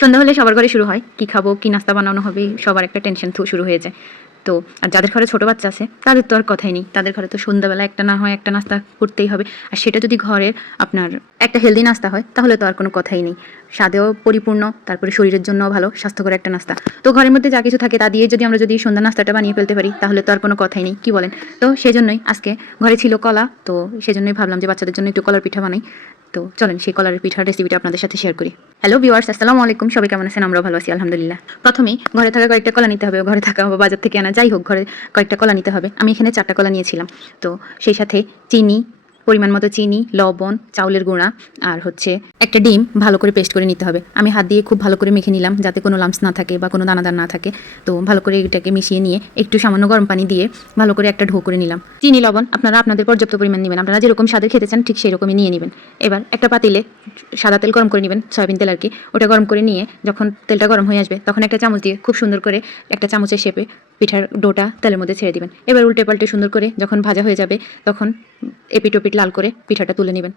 সন্ধ্যা হলে সবার ঘরে শুরু হয় কি খাবো, কি নাস্তা বানানো হবে, সবার একটা টেনশন শুরু হয়ে যায়। তো আর যাদের ঘরে ছোট বাচ্চা আছে তাদের তো আর কথাই নেই, তাদের ঘরে তো সন্ধ্যাবেলা একটা না হয় একটা নাস্তা করতেই হবে। আর সেটা যদি ঘরের আপনার একটা হেলদি নাস্তা হয় তাহলে তো আর কোনো কথাই নেই, স্বাদেও পরিপূর্ণ, তারপরে শরীরের জন্যও ভালো, স্বাস্থ্যকর একটা নাস্তা। তো ঘরের মধ্যে যা কিছু থাকে তা দিয়ে যদি আমরা সন্ধ্যা নাস্তাটা বানিয়ে ফেলতে পারি তাহলে তো আর কোনো কথাই নেই, কি বলেন? তো সেজন্যই আজকে ঘরে ছিল কলা, তো সেজন্যই ভাবলাম যে বাচ্চাদের জন্য একটু কলার পিঠা বানাই। তো চলেন সেই কলার পিঠার রেসিপিটা আপনাদের সাথে শেয়ার করি। হ্যালো ভিউয়ার্স, আসসালামু আলাইকুম। সবাই কেমন আছেন? আমরা ভালো আছি আলহামদুলিল্লাহ। প্রথমেই ঘরে থাকা কয়েকটা কলা নিতে হবে, ঘরে থাকা বা বাজার থেকে আনা যাই হোক, ঘরে কয়েকটা কলা নিতে হবে। আমি এখানে 4টা কলা নিয়েছিলাম। তো সেই সাথে চিনি, পরিমাণ মতো চিনি, লবণ, চাউলের গুঁড়া আর একটা ডিম ভালো করে পেস্ট করে নিতে হবে। আমি হাত দিয়ে খুব ভালো করে মেখে নিলাম যাতে কোনো লাম্পস না থাকে বা কোনো দানাদার না থাকে। তো ভালো করে এটাকে মিশিয়ে নিয়ে একটু সামান্য গরম পানি দিয়ে ভালো করে একটা ঢো করে নিলাম। চিনি লবণ আপনারা আপনাদের পর্যাপ্ত পরিমাণ নেবেন, আপনারা যেরকম স্বাদের খেতে চান ঠিক সেই রকমই নিয়ে নেবেন। এবার একটা পাতিলে সাদা তেল গরম করে নেবেন, সয়াবিন তেল আর কি। ওটা গরম করে নিয়ে যখন তেলটা গরম হয়ে আসবে তখন একটা চামচ দিয়ে খুব সুন্দর করে একটা চামচের শেপে পিঠার ডোটা তেলের মধ্যে ছেড়ে দিবেন। এবার উল্টে পাল্টে সুন্দর করে যখন ভাজা হয়ে যাবে তখন এপিট ওপিট লাল করে পিঠাটা তুলে নেবেন।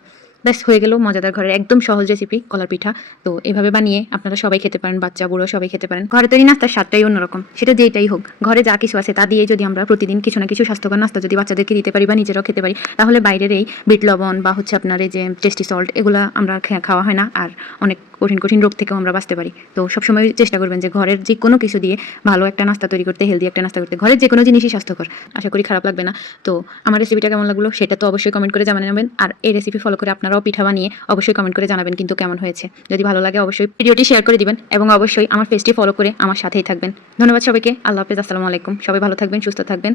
ব্যাস হয়ে গেল মজাদার ঘরের একদম সহজ রেসিপি কলার পিঠা। তো এভাবে বানিয়ে আপনারা সবাই খেতে পারেন, বাচ্চা বুড়ো সবাই খেতে পারেন। ঘরে তৈরি নাস্তার স্বাদটাই অন্যরকম, সেটা যেটাই হোক। ঘরে যা কিছু আছে তা দিয়ে যদি আমরা প্রতিদিন কিছু না কিছু স্বাস্থ্যকর নাস্তা যদি বাচ্চাদেরকে দিতে পারি বা নিজেরাও খেতে পারি তাহলে বাইরের এই বিট লবণ বা আপনার এই যে টেস্টি সল্ট এগুলো আমরা খাওয়া হয় না, আর অনেক কঠিন কঠিন রোগ থেকেও আমরা বাঁচতে পারি। তো সবসময় চেষ্টা করবেন যে ঘরের যে কোনো কিছু দিয়ে ভালো একটা নাস্তা তৈরি করতে, হেলদি একটা নাস্তা করতে। ঘরের যে কোনো জিনিসই স্বাস্থ্যকর, আশা করি খারাপ লাগবে না। তো আমার রেসিপিটা কেমন লাগলো সেটা তো অবশ্যই কমেন্ট করে জানাবেন, আর এই রেসিপি ফলো করে আপনারাও পিঠা বানিয়ে অবশ্যই কমেন্ট করে জানাবেন কিন্তু কেমন হয়েছে। যদি ভালো লাগে অবশ্যই ভিডিওটি শেয়ার করে দিবেন এবং অবশ্যই আমার পেজটি ফলো করে আমার সাথেই থাকবেন। ধন্যবাদ সবাইকে। আল্লাহ হাফেজ, আসসালামু আলাইকুম। সবাই ভালো থাকবেন, সুস্থ থাকবেন।